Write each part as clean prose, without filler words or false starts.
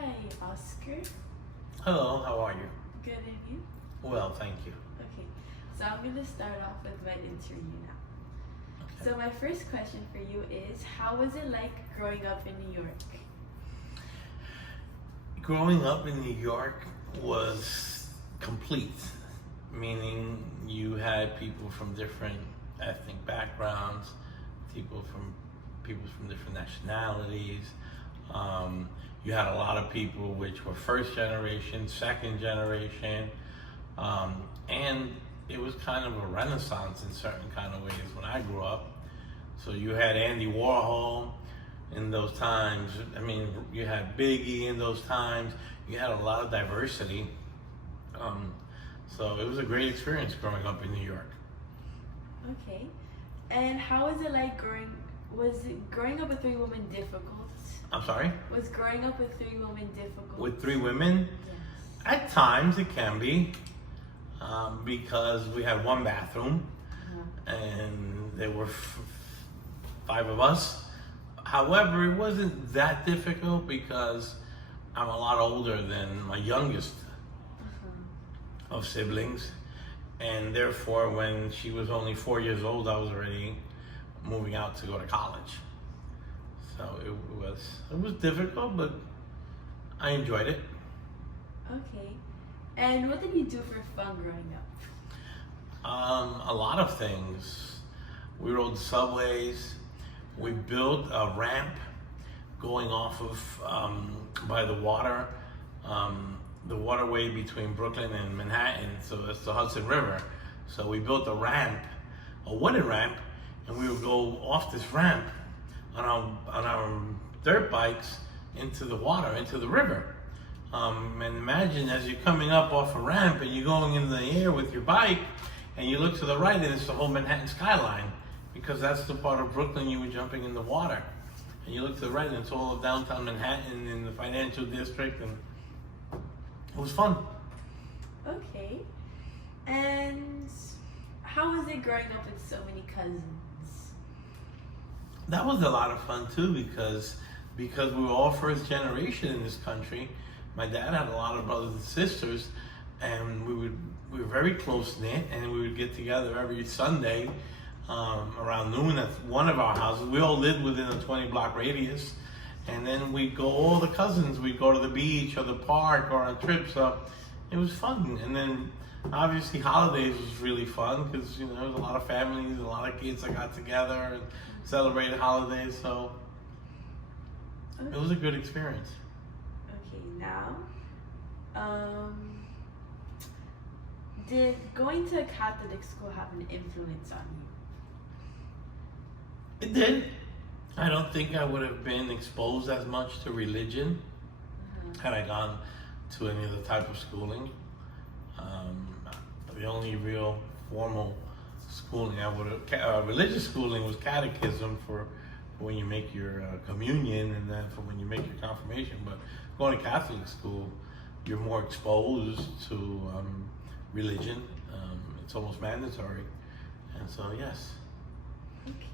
Hi, Oscar. Hello, how are you? Good, and you? Well, thank you. Okay, so I'm going to start off with my interview now. Okay. So, my first question for you is how was it like growing up in New York? Growing up in New York was complete, meaning you had people from different ethnic backgrounds, people from different nationalities. You had a lot of people which were first generation, second generation, and it was kind of a renaissance in certain kind of ways when I grew up. So you had Andy Warhol in those times. I mean, you had Biggie in those times. You had a lot of diversity. So it was a great experience growing up in New York. Okay, and how was it like growing up with three women difficult? I'm sorry? Was growing up with three women difficult? With three women? Yes. At times it can be, because we had one bathroom and there were five of us. However, it wasn't that difficult because I'm a lot older than my youngest of siblings, and therefore when she was only 4 years old, I was already moving out to go to college. So it was difficult, but I enjoyed it. Okay, and what did you do for fun growing up? A lot of things. We rode subways. We built a ramp going off of by the waterway between Brooklyn and Manhattan. So it's the Hudson River. So we built a ramp, a wooden ramp, and we would go off this ramp on our dirt bikes into the water, into the river. And imagine as you're coming up off a ramp and you're going into the air with your bike, and you look to the right and it's the whole Manhattan skyline, because that's the part of Brooklyn you were jumping in the water. And you look to the right and it's all of downtown Manhattan in the financial district, and it was fun. Okay, and how was it growing up with so many cousins? That was a lot of fun too, because we were all first generation in this country. My dad had a lot of brothers and sisters, and we were very close knit, and we would get together every Sunday around noon at one of our houses. We all lived within a 20-block radius, and then we'd go, all the cousins, we'd go to the beach or the park or on trips. So it was fun. And then obviously holidays was really fun because there was a lot of families, a lot of kids that got together and celebrated holidays. So it was a good experience. Okay, now, did going to a Catholic school have an influence on you? It did. I don't think I would have been exposed as much to religion had I gone to any other type of schooling. The only real formal schooling I would have, religious schooling was catechism for when you make your communion, and then for when you make your confirmation. But going to Catholic school, you're more exposed to religion. It's almost mandatory. And so, yes. Okay,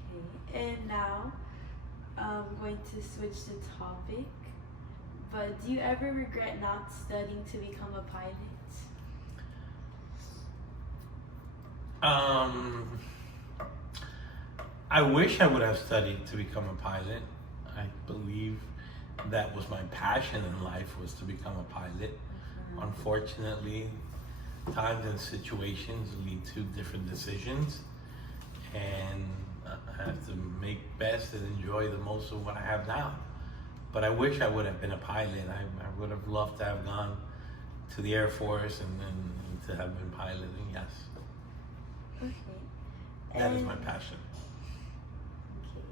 and now I'm going to switch the topic, but do you ever regret not studying to become a pilot? I wish I would have studied to become a pilot. I believe that was my passion in life, was to become a pilot. Unfortunately, times and situations lead to different decisions, and I have to make best and enjoy the most of what I have now. But I wish I would have been a pilot. I would have loved to have gone to the Air Force and to have been piloting, yes. Okay. That is my passion. Okay.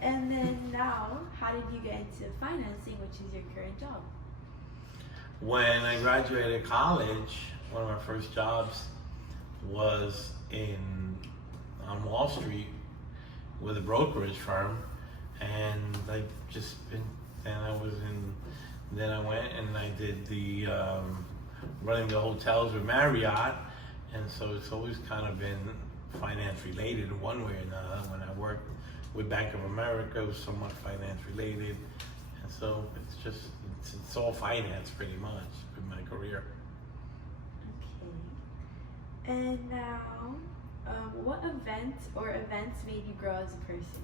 And then now, how did you get into financing, which is your current job? When I graduated college, one of my first jobs was on Wall Street with a brokerage firm, and then I went and I did the running the hotels with Marriott, and so it's always kind of been finance related one way or another. When I worked with Bank of America, it was somewhat finance related, and so it's just it's all finance pretty much in my career. Okay. And now, what events made you grow as a person?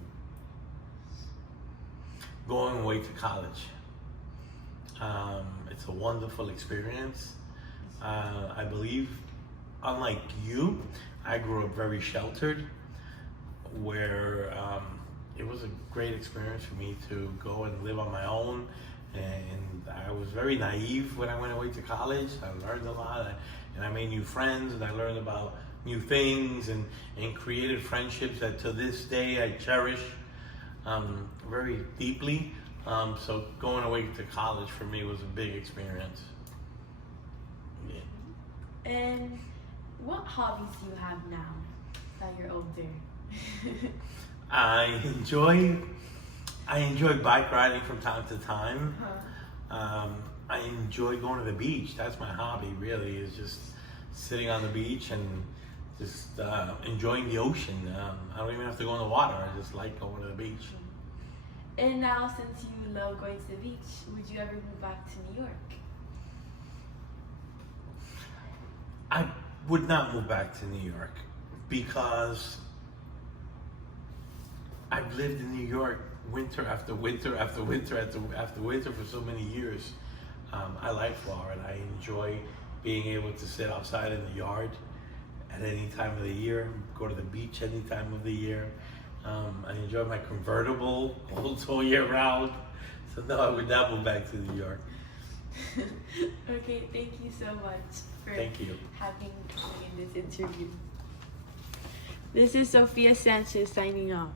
Going away to college. It's a wonderful experience. I believe, unlike you, I grew up very sheltered, where it was a great experience for me to go and live on my own. And I was very naive when I went away to college. I learned a lot, and I made new friends, and I learned about new things, and created friendships that to this day I cherish very deeply. So going away to college for me was a big experience. Yeah. And what hobbies do you have now that you're older? I enjoy bike riding from time to time. I enjoy going to the beach. That's my hobby, really, is just sitting on the beach and just enjoying the ocean. I don't even have to go in the water. I just like going to the beach. And now, since you love going to the beach, would you ever move back to New York? I would not move back to New York because I've lived in New York winter after winter after winter after winter for so many years. I like Florida. I enjoy being able to sit outside in the yard at any time of the year, go to the beach any time of the year. I enjoy my convertible all year round. So no, I would not move back to New York. Okay, thank you so much for Thank you. having me in this interview. This is Sophia Sanchez signing off.